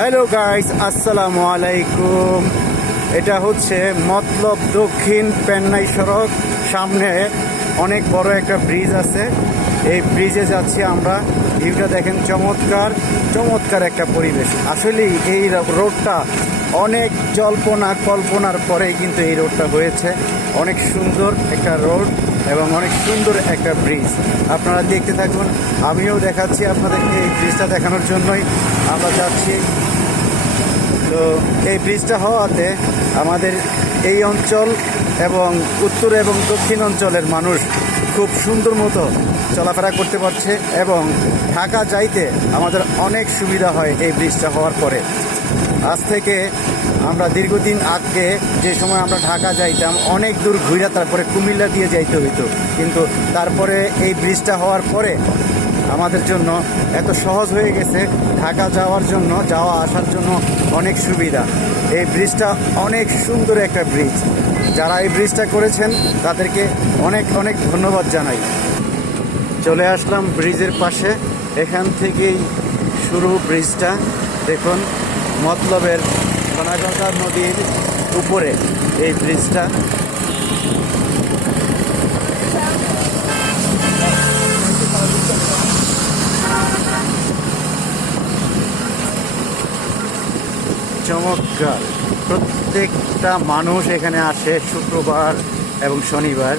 Hello guys আসসালামু আলাইকুম এটা হচ্ছে মতলব দক্ষিণ পেন্নাই সড়ক। সামনে অনেক বড় একটা ব্রিজ আছে। এই ব্রিজে যাচ্ছি আমরা। ভিউটা দেখেন চমৎকার। চমৎকার একটা পরিবেশ। আসলেই এই রোডটা অনেক জল্পনা কল্পনার পরেই কিন্তু এই রোডটা হয়েছে। অনেক সুন্দর একটা রোড এবং অনেক সুন্দর একটা ব্রিজ। আপনারা দেখতে থাকুন। আমিও দেখাচ্ছি আপনাদেরকে এই ব্রিজটা দেখানোর জন্যই। আমরা যাচ্ছি তো এই ব্রিজটা হওয়াতে আমাদের এই অঞ্চল এবং উত্তর এবং দক্ষিণ অঞ্চলের মানুষ খুব সুন্দর মতো চলাফেরা করতে পারছে এবং ঢাকা যাইতে আমাদের অনেক সুবিধা হয় এই ব্রিজটা হওয়ার পরে। আজ থেকে আমরা দীর্ঘদিন আগে যে সময় আমরা ঢাকা যাইতাম, অনেক দূর ঘুরে তারপরে কুমিল্লা দিয়ে যাইতে হইতো। কিন্তু তারপরে এই ব্রিজটা হওয়ার পরে আমাদের জন্য এত সহজ হয়ে গেছে ঢাকা যাওয়ার জন্য, যাওয়া আসার জন্য অনেক সুবিধা। এই ব্রিজটা অনেক সুন্দর একটা ব্রিজ। যারা এই ব্রিজটা করেছেন, তাদেরকে অনেক অনেক ধন্যবাদ জানাই। চলে আসলাম ব্রিজের পাশে। এখান থেকেই শুরু ব্রিজটা। দেখুন, মতলবের সোনাগঙ্গা নদীর উপরে এই ব্রিজটা। চমৎকার। প্রত্যেকটা মানুষ এখানে আসে শুক্রবার এবং শনিবার।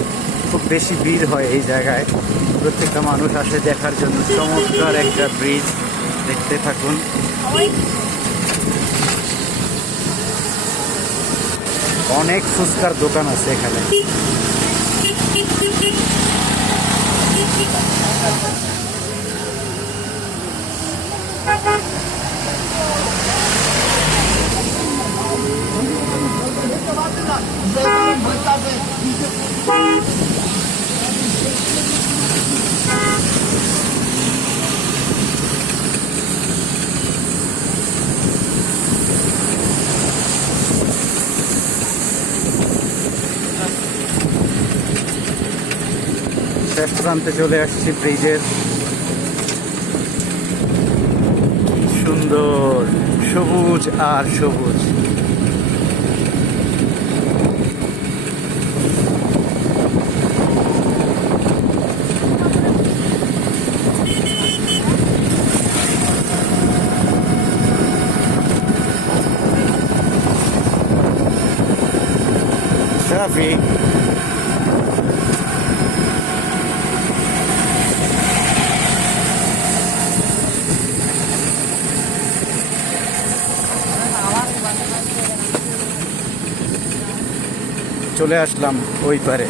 খুব বেশি ভিড় হয় এই জায়গায়। প্রত্যেকটা মানুষ আসে দেখার জন্য। চমৎকার একটা ব্রিজ। দেখতে থাকুন। অনেক ফুচকার দোকান আছে এখানে। শেষ প্রান্তে চলে আসছি ব্রিজের সুন্দর সবুজ আর সবুজ। ট্রাফিক চলে আসলাম ওই পারে।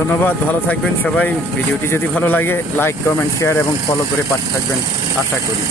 ধন্যবাদ, ভালো থাকবেন সবাই। ভিডিওটি যদি ভালো লাগে লাইক কমেন্ট শেয়ার এবং ফলো করে পাঠ থাকবেন। আশা করি।